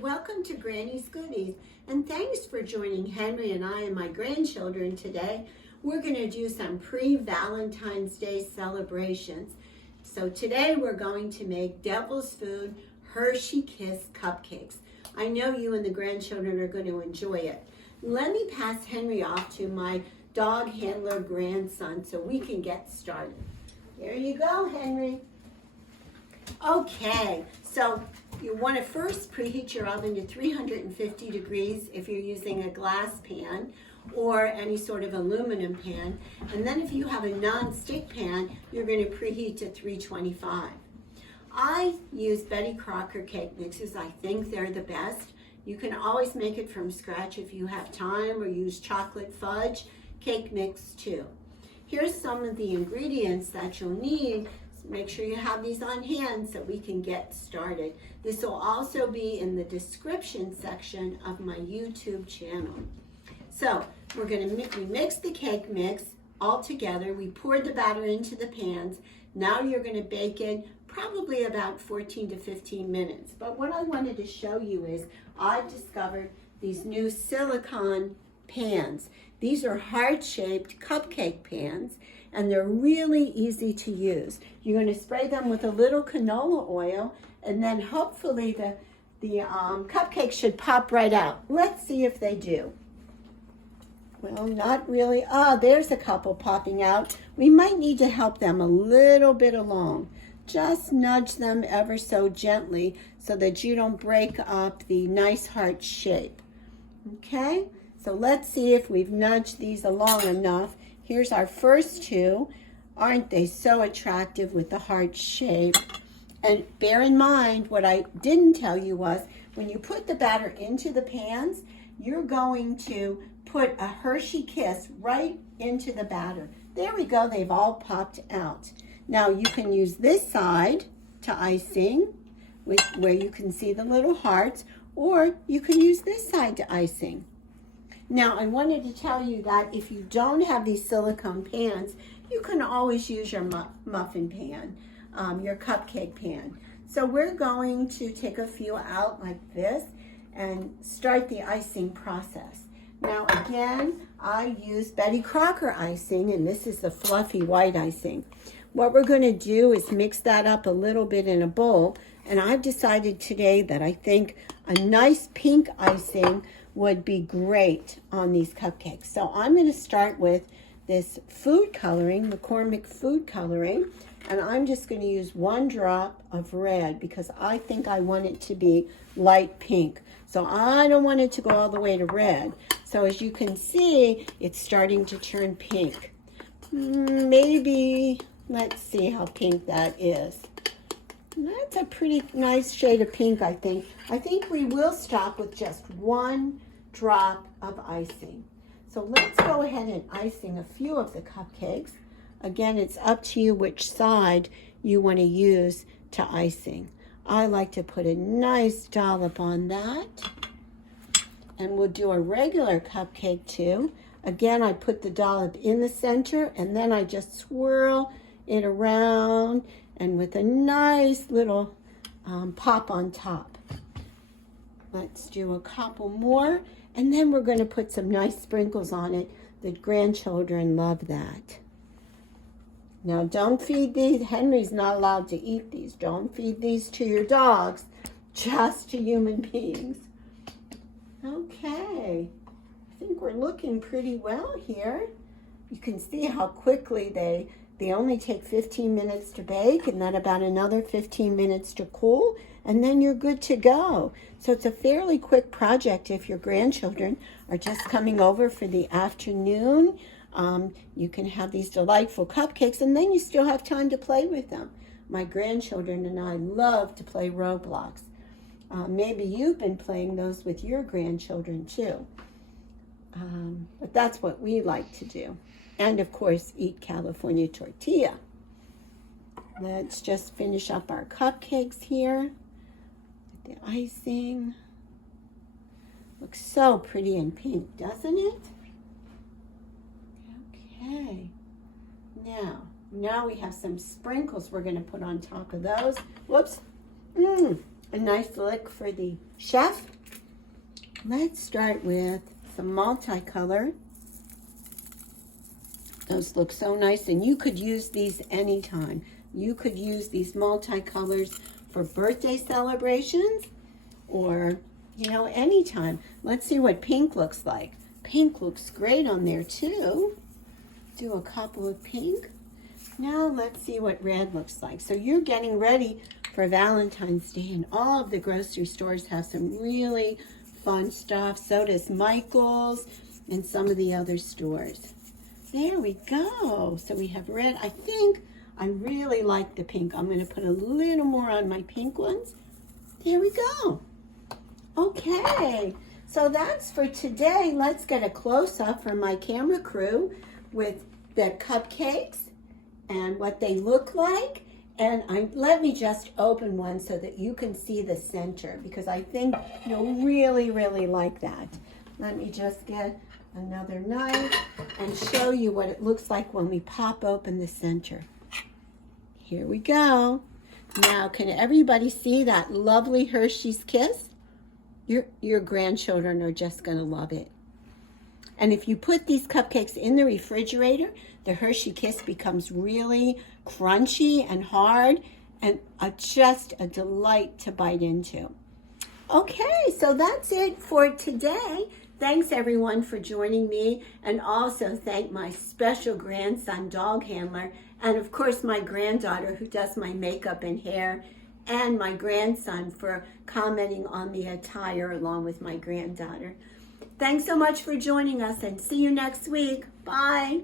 welcome to Granny's Goodies, and thanks for joining Henry and I and my grandchildren today. We're going to do some pre-Valentine's Day celebrations. So today we're going to make Devil's Food Hershey Kiss Cupcakes. I know you and the grandchildren are going to enjoy it. Let me pass Henry off to my dog handler grandson so we can get started. There you go, Henry. Okay, so you want to first preheat your oven to 350 degrees if you're using a glass pan or any sort of aluminum pan. And then if you have a non-stick pan, you're going to preheat to 325. I use Betty Crocker cake mixes. I think they're the best. You can always make it from scratch if you have time, or use chocolate fudge cake mix too. Here's some of the ingredients that you'll need. Make sure you have these on hand so we can get started. This will also be in the description section of my YouTube channel. So we're going to mix the cake mix all together. We poured the batter into the pans. Now you're going to bake it probably about 14 to 15 minutes. But what I wanted to show you is I've discovered these new silicone pans. These are heart-shaped cupcake pans, and they're really easy to use. You're going to spray them with a little canola oil, and then hopefully the cupcakes should pop right out. Let's see if they do. Well, not really. There's a couple popping out. We might need to help them a little bit along. Just nudge them ever so gently so that you don't break up the nice heart shape. Okay? So let's see if we've nudged these along enough. Here's our first two. Aren't they so attractive with the heart shape? And bear in mind, what I didn't tell you was, when you put the batter into the pans, you're going to put a Hershey Kiss right into the batter. There we go, they've all popped out. Now you can use this side to icing, where you can see the little hearts, or you can use this side to icing. Now, I wanted to tell you that if you don't have these silicone pans, you can always use your muffin pan, your cupcake pan. So we're going to take a few out like this and start the icing process. Now, again, I use Betty Crocker icing, and this is the fluffy white icing. What we're going to do is mix that up a little bit in a bowl, and I've decided today that I think a nice pink icing would be great on these cupcakes. So I'm going to start with this food coloring, McCormick food coloring, and I'm just going to use 1 drop of red because I think I want it to be light pink. So I don't want it to go all the way to red. So as you can see, it's starting to turn pink. Maybe, let's see how pink that is. That's a pretty nice shade of pink, I think. I think we will stop with just 1 drop of icing. So let's go ahead and icing a few of the cupcakes. Again, it's up to you which side you want to use to icing. I like to put a nice dollop on that. And we'll do a regular cupcake too. Again, I put the dollop in the center, and then I just swirl it around, and with a nice little pop on top. Let's do a couple more, and then we're going to put some nice sprinkles on it. The grandchildren love that. Now, don't feed these. Henry's not allowed to eat these. Don't feed these to your dogs, just to human beings. Okay, I think we're looking pretty well here. You can see how quickly they only take 15 minutes to bake, and then about another 15 minutes to cool, and then you're good to go. So it's a fairly quick project if your grandchildren are just coming over for the afternoon. You can have these delightful cupcakes, and then you still have time to play with them. My grandchildren and I love to play Roblox. Maybe you've been playing those with your grandchildren too. But that's what we like to do. And of course, eat California tortilla. Let's just finish up our cupcakes here. The icing. Looks so pretty and pink, doesn't it? Okay. Now we have some sprinkles we're going to put on top of those. Whoops. a nice look for the chef. Let's start with some multicolor. Those look so nice, and you could use these anytime. You could use these multicolors for birthday celebrations or, you know, anytime. Let's see what pink looks like. Pink looks great on there too. Do a couple of pink. Now let's see what red looks like. So you're getting ready for Valentine's Day, and all of the grocery stores have some really fun stuff. So does Michael's and some of the other stores. There we go. So we have red. I think I really like the pink. I'm going to put a little more on my pink ones. There we go. Okay, so that's for today. Let's get a close-up from my camera crew with the cupcakes and what they look like. And let me just open one so that you can see the center, because I think you'll really, really like that. Let me just get another knife and show you what it looks like when we pop open the center. Here we go. Now, can everybody see that lovely Hershey's Kiss? Your grandchildren are just going to love it. And if you put these cupcakes in the refrigerator, the Hershey Kiss becomes really crunchy and hard and just a delight to bite into. Okay, so that's it for today. Thanks everyone for joining me, and also thank my special grandson, dog handler, and of course my granddaughter who does my makeup and hair, and my grandson for commenting on the attire along with my granddaughter. Thanks so much for joining us, and see you next week. Bye.